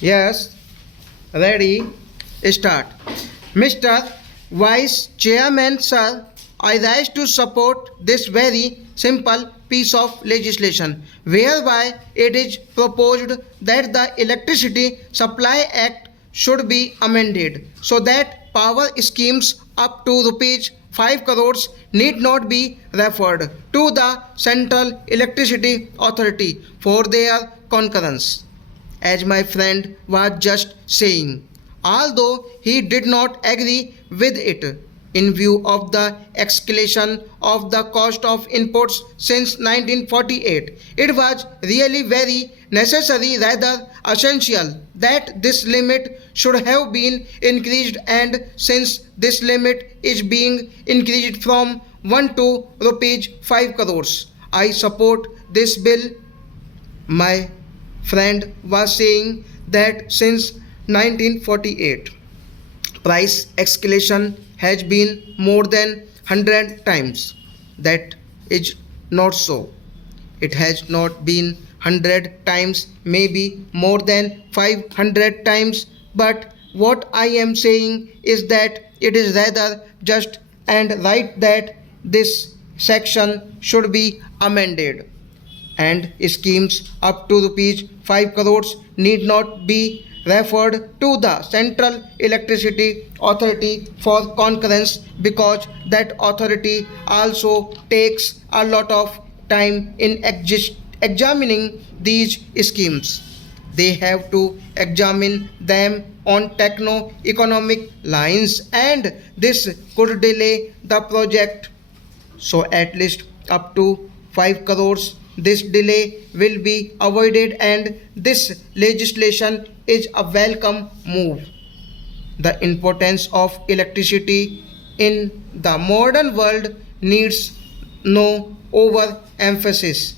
Yes, ready, start. Mr. Vice Chairman, sir, I rise to support this very simple piece of legislation whereby it is proposed that the Electricity Supply Act should be amended so that power schemes up to rupees 5 crores need not be referred to the Central Electricity Authority for their concurrence, as my friend was just saying, although he did not agree with it in view of the escalation of the cost of inputs since 1948. It was really very necessary, rather essential, that this limit should have been increased, and since this limit is being increased from 1 to rupees 5 crores, I support this bill. My friend was saying that since 1948, price escalation has been more than 100 times. That is not so. It has not been 100 times, maybe more than 500 times. But what I am saying is that it is rather just and right that this section should be amended, and schemes up to rupees 5 crores need not be referred to the Central Electricity Authority for concurrence, because that authority also takes a lot of time in examining these schemes. They have to examine them on techno economic lines, and this could delay the project. So at least up to 5 crores this delay will be avoided, and this legislation is a welcome move. The importance of electricity in the modern world needs no overemphasis,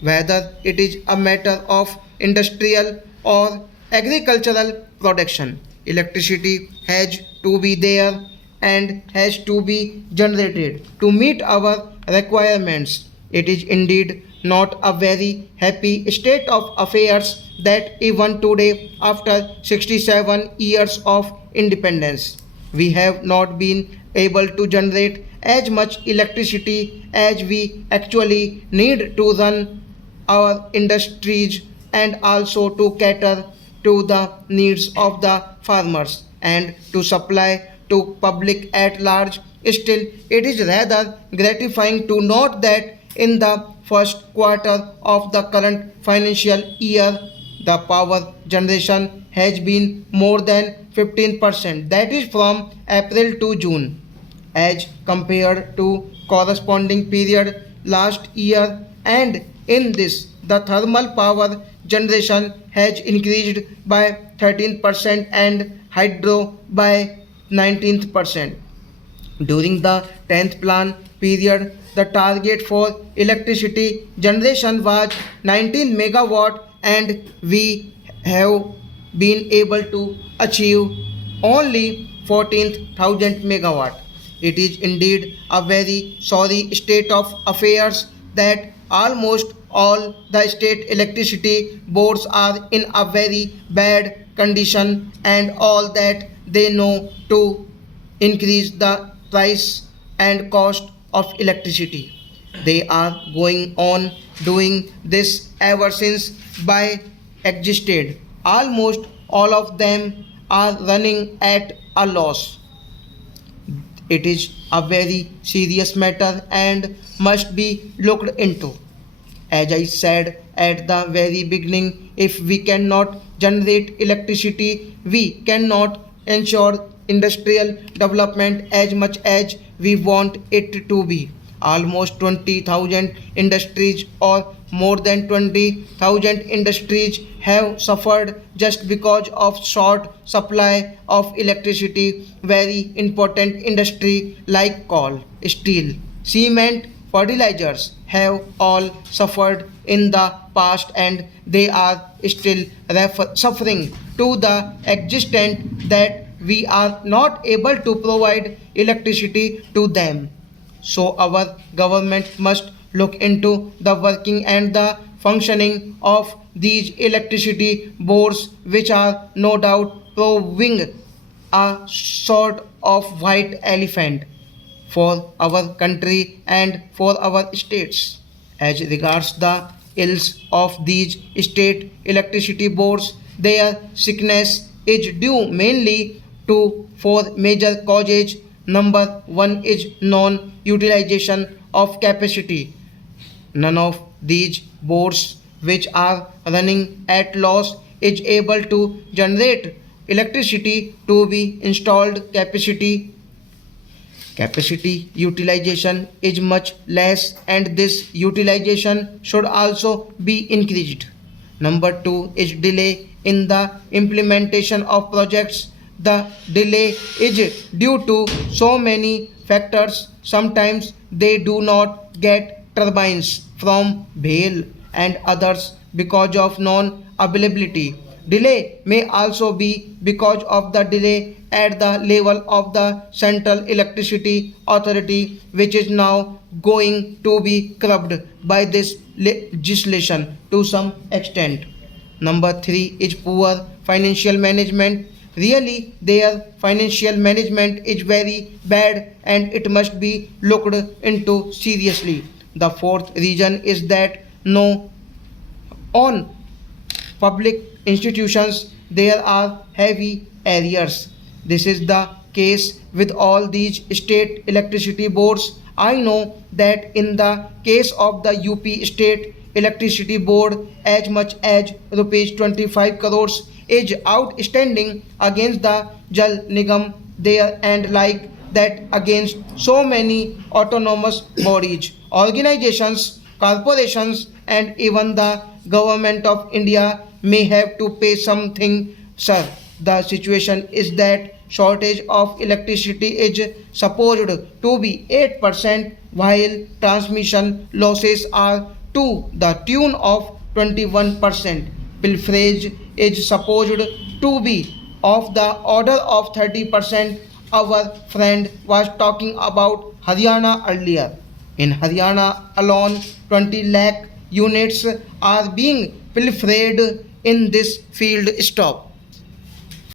whether it is a matter of industrial or agricultural production. Electricity has to be there and has to be generated to meet our requirements. It is indeed not a very happy state of affairs that even today, after 67 years of independence, we have not been able to generate as much electricity as we actually need to run our industries and also to cater to the needs of the farmers and to supply to public at large. Still, it is rather gratifying to note that in the first quarter of the current financial year, the power generation has been more than 15%, that is from April to June, as compared to corresponding period last year, and in this the thermal power generation has increased by 13% and hydro by 19%. During the 10th plan period, the target for electricity generation was 19 megawatt, and we have been able to achieve only 14,000 megawatt. It is indeed a very sorry state of affairs that almost all the state electricity boards are in a very bad condition, and all that they know to increase the price and cost of electricity. They are going on doing this ever since by existed. Almost all of them are running at a loss. It is a very serious matter and must be looked into. As I said at the very beginning, if we cannot generate electricity, we cannot ensure industrial development as much as we want it to be. Almost 20,000 industries or more than 20,000 industries have suffered just because of short supply of electricity. Very important industry like coal, steel, cement, fertilizers have all suffered in the past, and they are still suffering to the extent that we are not able to provide electricity to them. So our government must look into the working and the functioning of these electricity boards, which are no doubt proving a sort of white elephant for our country and for our states. As regards the ills of these state electricity boards, their sickness is due mainly to four major causes. Number one is non-utilization of capacity. None of these boards which are running at loss is able to generate electricity to be installed capacity utilization is much less, and this utilization should also be increased. Number 2 is delay in the implementation of projects. The delay is due to so many factors. Sometimes they do not get turbines from BHEL and others because of non availability. Delay may also be because of the delay at the level of the Central Electricity Authority, which is now going to be curbed by this legislation to some extent. Number 3 is poor financial management. Really, their financial management is very bad and it must be looked into seriously. The fourth reason is that no on public institutions there are heavy arrears. This is the case with all these state electricity boards. I know that in the case of the UP State Electricity Board, as much as rupees 25 crores is outstanding against the Jal Nigam there, and like that against so many autonomous bodies, organizations, corporations, and even the government of India may have to pay something, sir. The situation is that shortage of electricity is supposed to be 8%, while transmission losses are to the tune of 21%. Pilferage is supposed to be of the order of 30%. Our friend was talking about Haryana earlier. In Haryana alone, 20 lakh units are being pilfered in this field. Stop.